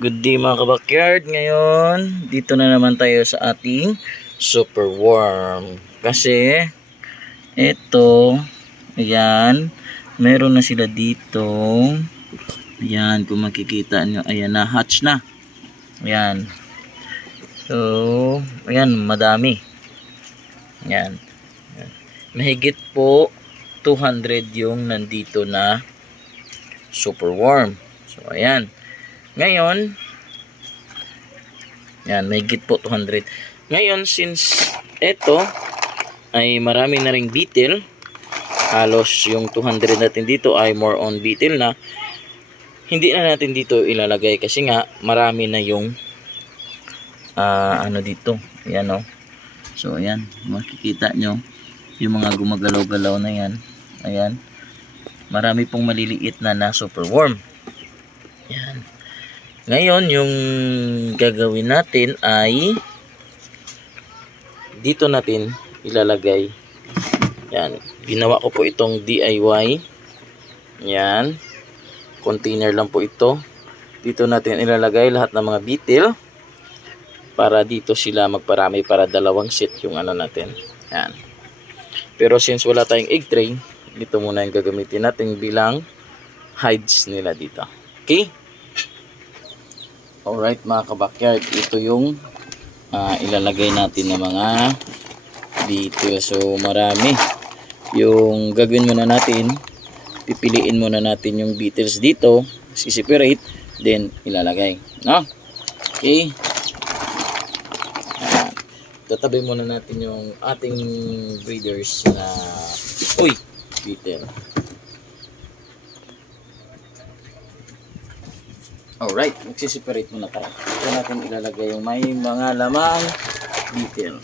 Good day mga kabakyard. Ngayon, dito na naman tayo sa ating super worm. Kasi, ito, ayan, meron na sila dito. Ayan, kung makikita nyo, ayan na, hatch na. Ayan. So, ayan, madami. Ayan. Mahigit po 200 yung nandito na super worm. So, ayan. Ngayon, yan, may git po 200. Ngayon, since ito ay marami na ring beetle, halos yung 200 natin dito ay more on beetle na, hindi na natin dito ilalagay kasi nga marami na yung ano dito. Ayan o. So, ayan, makikita nyo yung mga gumagalaw-galaw na yan. Ayan. Marami pong maliliit na super worm. Ayan. Ngayon, yung gagawin natin ay dito natin ilalagay. Yan. Ginawa ko po itong DIY. Yan. Container lang po ito. Dito natin ilalagay lahat ng mga beetle para dito sila magparami para dalawang set yung ano natin. Yan. Pero since wala tayong egg tray, ito muna yung gagamitin natin bilang hides nila dito. Okay? Alright mga kabakyard, ito yung ilalagay natin ng mga beetle. So marami. Yung gagawin muna natin, pipiliin muna natin yung beetles dito, si-separate, then ilalagay. No? Okay. Tatabi muna natin yung ating breeders na beetle. Alright, magsiseparate muna tayo. Ito natin ilalagay yung may mga lamang beetle.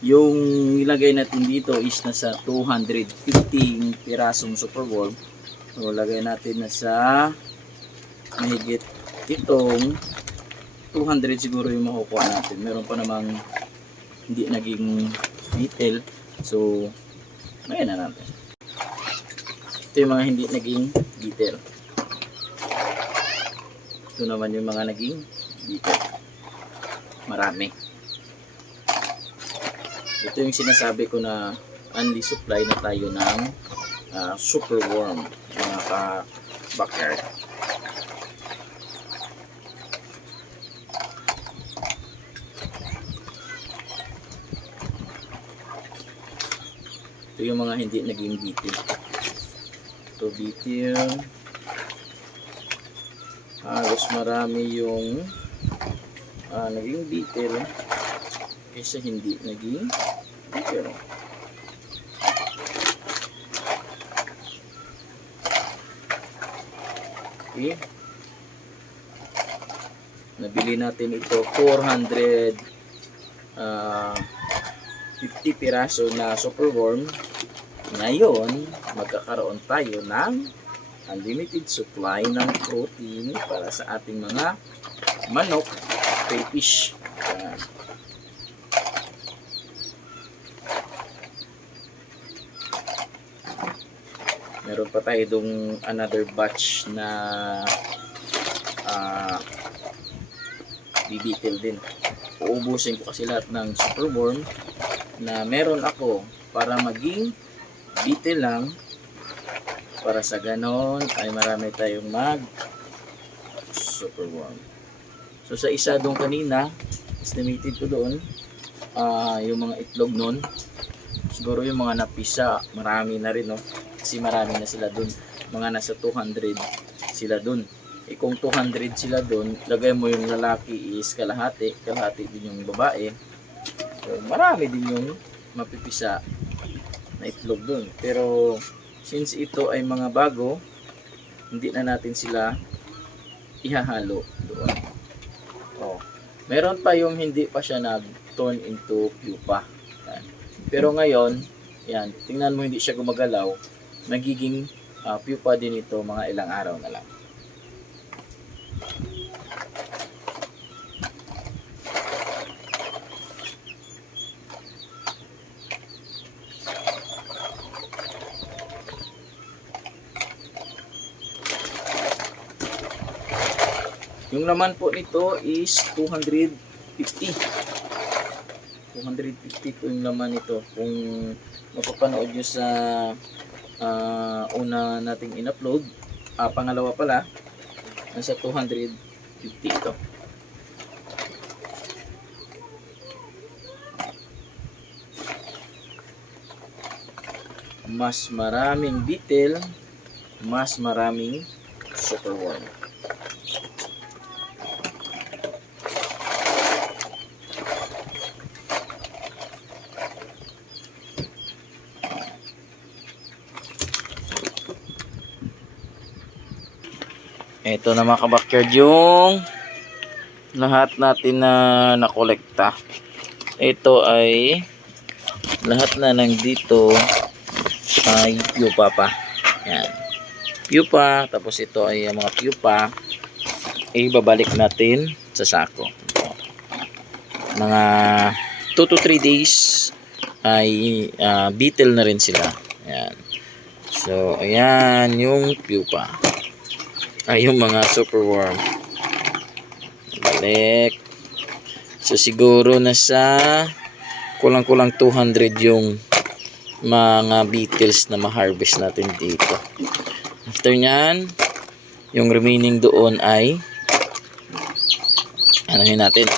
Yung ilagay natin dito is nasa 250 pirasong super worm. So, lagay natin nasa mahigit itong 200 siguro yung makukuha natin. Meron pa namang hindi naging beetle. So, ngayon na natin. Ito yung mga hindi naging beetle. Ito naman yung mga naging beetle. Marami. Ito yung sinasabi ko na only supply na tayo ng super worm, mga ka-backyard. Ito yung mga hindi naging beetle. Ito beetle. Halos marami yung naging beetle kaysa hindi naging beetle. Okay. Nabili natin ito 450 piraso na super worm. Ngayon, magkakaroon tayo ng unlimited supply ng protein para sa ating mga manok, crayfish. Meron pa tayo dong another batch na bibitil din. Uubusin ko kasi lahat ng super worm na meron ako para maging beetle lang, para sa ganon ay marami tayong mag super worm. So sa isa doon kanina, estimated ko doon yung mga itlog nun, siguro yung mga napisa marami na rin, no? Kasi marami na sila doon, mga nasa 200 sila doon. Kung 200 sila doon, lagay mo yung lalaki is kalahati din yung babae. So, marami din yung mapipisa na itlog doon. Pero since ito ay mga bago, hindi na natin sila ihahalo doon. Oh, meron pa yung hindi pa siya nag-turn into pupa. Yan. Pero ngayon, yan, tingnan mo hindi siya gumagalaw, magiging pupa din ito mga ilang araw na lang. Yung laman po nito is 250. 250 po yung laman nito. Kung mapapanood nyo sa una nating in-upload, pangalawa pala, nasa 250 ito. Mas maraming detail, mas maraming superworm. Ito na mga kabakyard yung lahat natin na nakolekta. Ito ay lahat na nang dito ay pupa pa. Yan. Pupa, tapos ito ay mga pupa. Ibabalik natin sa sako. Mga 2 to 3 days ay beetle na rin sila. Yan. So, ayan yung pupa. Ay, yung mga superworm. Balik. So, siguro nasa kulang-kulang 200 yung mga beetles na ma-harvest natin dito. After nyan, yung remaining doon ay anuhin natin.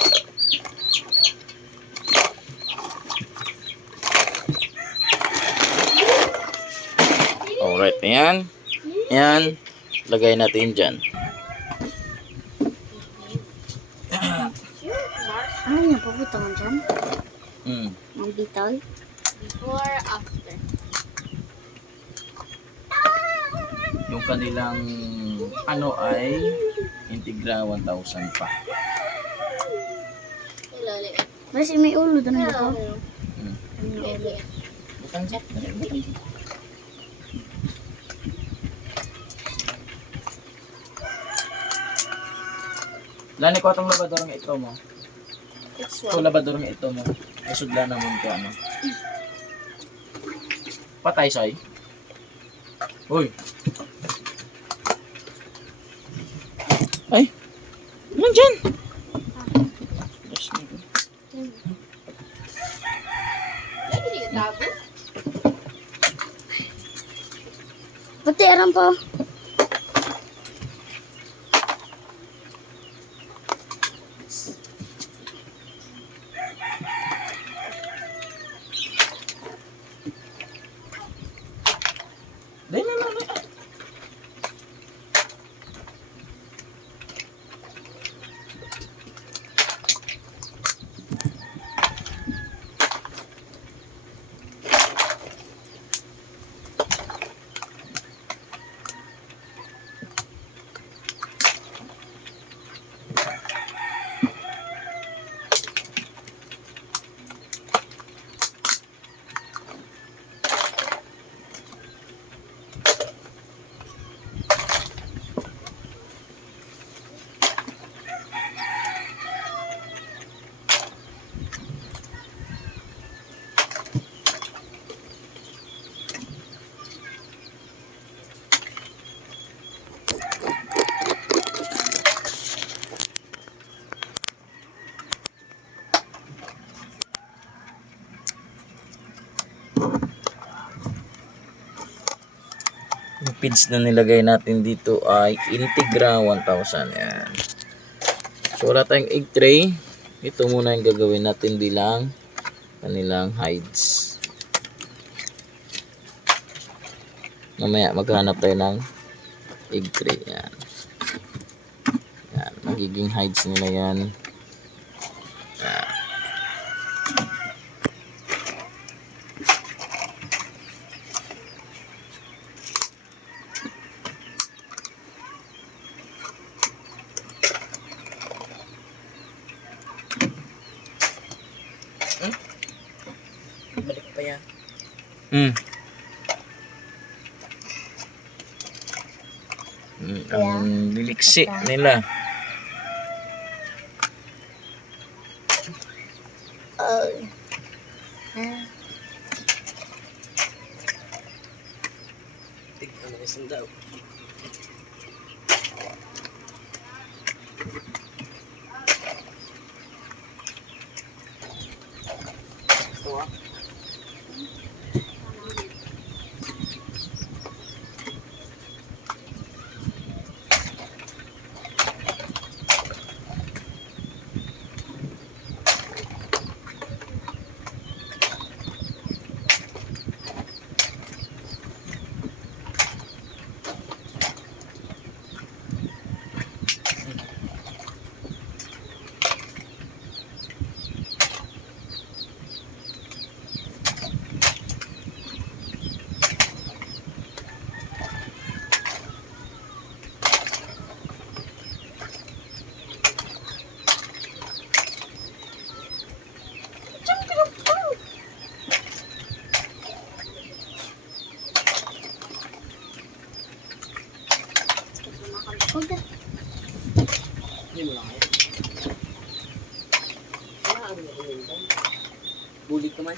Alright, ayan. Ayan. Lagay natin dyan. Ano yung pabuta mo dyan? Ang bitaw? Before, after. Yung kanilang ano ay Integra 1000 pa. Ilali. Kasi may ulo doon ito. Butang dyan. Lani ko itong labador ng ito mo. It's Ito labador ng ito mo. Kasudla naman ko ano. Patay say. Uy. Ay. Ano dyan? Lagi di tabo. Pati aram po. Dahil na. Yung feeds na nilagay natin dito ay Integra 1000. Yan. So wala tayong egg tray. Ito muna yung gagawin natin bilang kanilang hides. Mamaya maghanap tayo ng egg tray. Yan. Yan. Magiging hides nila yan. Yan. Balik pa yan. Ang liliksi nila. Tignan mo isang daw. Huwag na. Hindi mo lang kayo. Wala ang nakulintan. Bulig ka man.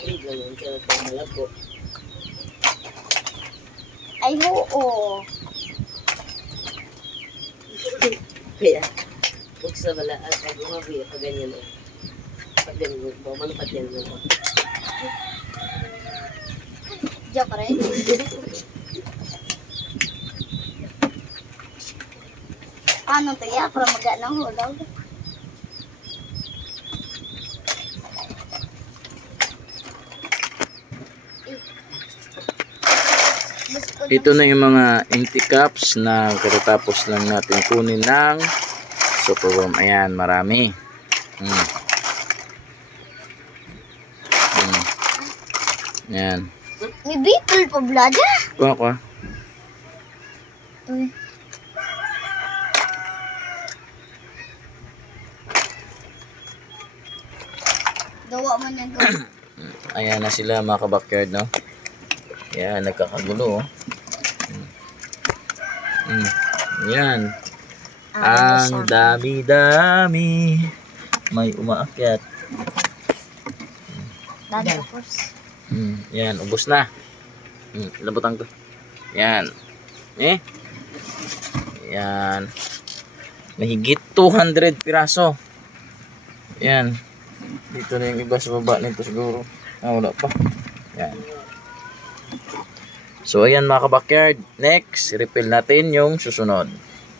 Trade lang yun. Kaya ito malabo. Ay, oo. Kaya, huwag sa wala at pag umabi, pag ganyan o. Pag ganyan o, malupat yan o. Joke rin. Paano to ya? Para mag-ano hulog. Ito na yung mga empty cups na katatapos lang natin kunin ng superworm. Ayan, marami. Ayan. May beetle pa, blada. Kuha. Uy. Gawa mo na gawa. Ayan na sila mga ka-backyard, no? Ayan, nagkakagulo, oh. Ayan. Ang dami-dami. May umaakyat. Dada, of course. Yan, ubos na. Labutan ko. Yan. Yan. Mahigit 200 piraso. Yan. Dito na yung iba sa baba nito siguro. Wala pa. Yan. So, ayan mga ka-backyard. Next, refill natin yung susunod.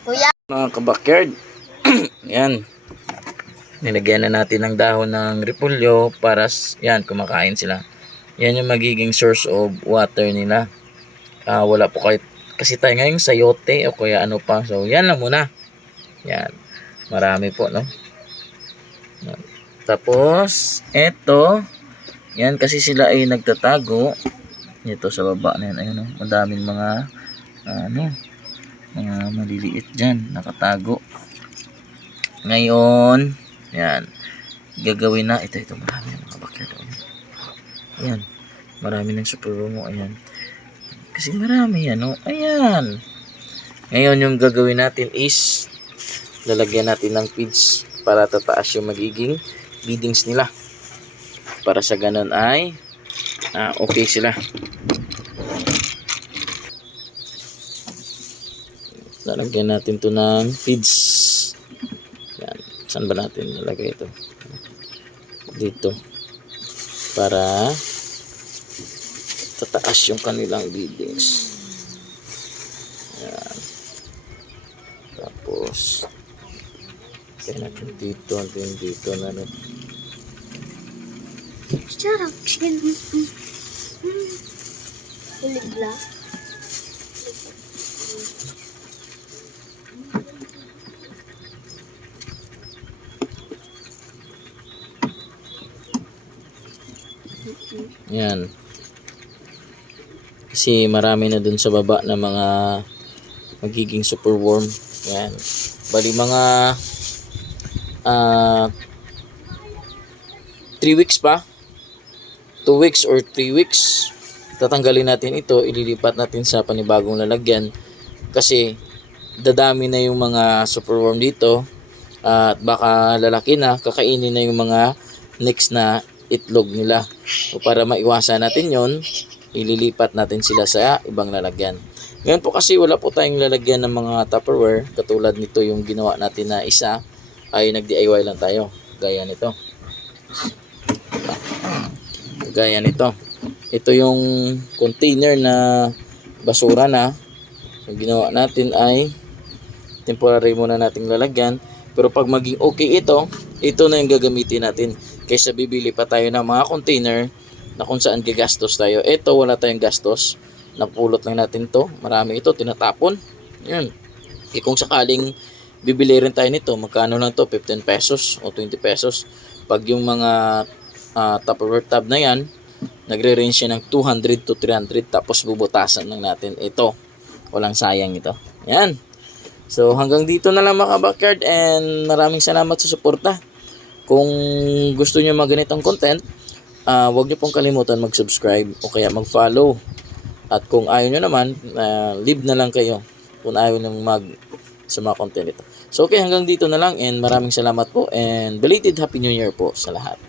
Kuya. Mga ka-backyard. Yan. Nilagyan na natin ng dahon ng repolyo para yan, kumakain sila. Yan yung magiging source of water nila. Wala po kahit kasi tayo ngayon sayote o kaya ano pa. So, yan lang muna. Yan. Marami po, no? Yan. Tapos, eto. Yan, kasi sila ay nagtatago. Ito sa baba na yan. Ayun, no? Madaming mga mga maliliit dyan. Nakatago. Ngayon, yan. Gagawin na. Ito, marami mga bakit. Ayan. Marami ng superworm mo. Ayan. Kasi marami yan, no? Ayan. Ngayon, yung gagawin natin is lalagyan natin ng feeds para tataas yung magiging feedings nila. Para sa ganun ay okay sila. Lalagyan natin to ng feeds. Yan. Saan ba natin lalagay ito? Dito. Para tataas yung kanilang feedings. Yan. Tapos kaya natin dito na rin. Sarap. Chicken. Kuligla. Yan. Kasi marami na dun sa baba na mga magiging superworm. Yan. Bali mga 3 weeks pa. 2 weeks or 3 weeks. Tatanggalin natin ito. Ililipat natin sa panibagong lalagyan. Kasi dadami na yung mga superworm dito. At baka lalaki na. Kakainin na yung mga next na itlog nila. So para maiwasan natin yon, ililipat natin sila sa ibang lalagyan. Ngayon po kasi wala po tayong lalagyan ng mga Tupperware. Katulad nito yung ginawa natin na isa ay nag-DIY lang tayo. Gaya nito. Gaya nito. Ito yung container na basura na. Yung ginawa natin ay temporary muna nating lalagyan. Pero pag maging okay ito na yung gagamitin natin. Kaysa bibili pa tayo ng mga container na kung saan gagastos tayo. Ito wala tayong gastos. Napulot lang natin to. Marami ito, tinatapon. Yan. Kung sakaling bibili rin tayo nito, magkano lang to? 15 pesos o 20 pesos. Pag yung mga Tupperware tub na yan, nagre-range siya ng 200 to 300. Tapos bubutasan lang natin ito. Walang sayang ito. Yan. So hanggang dito na lang mga backyard, and maraming salamat sa suporta. Kung gusto nyo mga ganitong content, huwag nyo pong kalimutan mag-subscribe o kaya mag-follow. At kung ayaw nyo naman, leave na lang kayo kung ayaw nyo sa mga content ito. So okay, hanggang dito na lang and maraming salamat po and belated Happy New Year po sa lahat.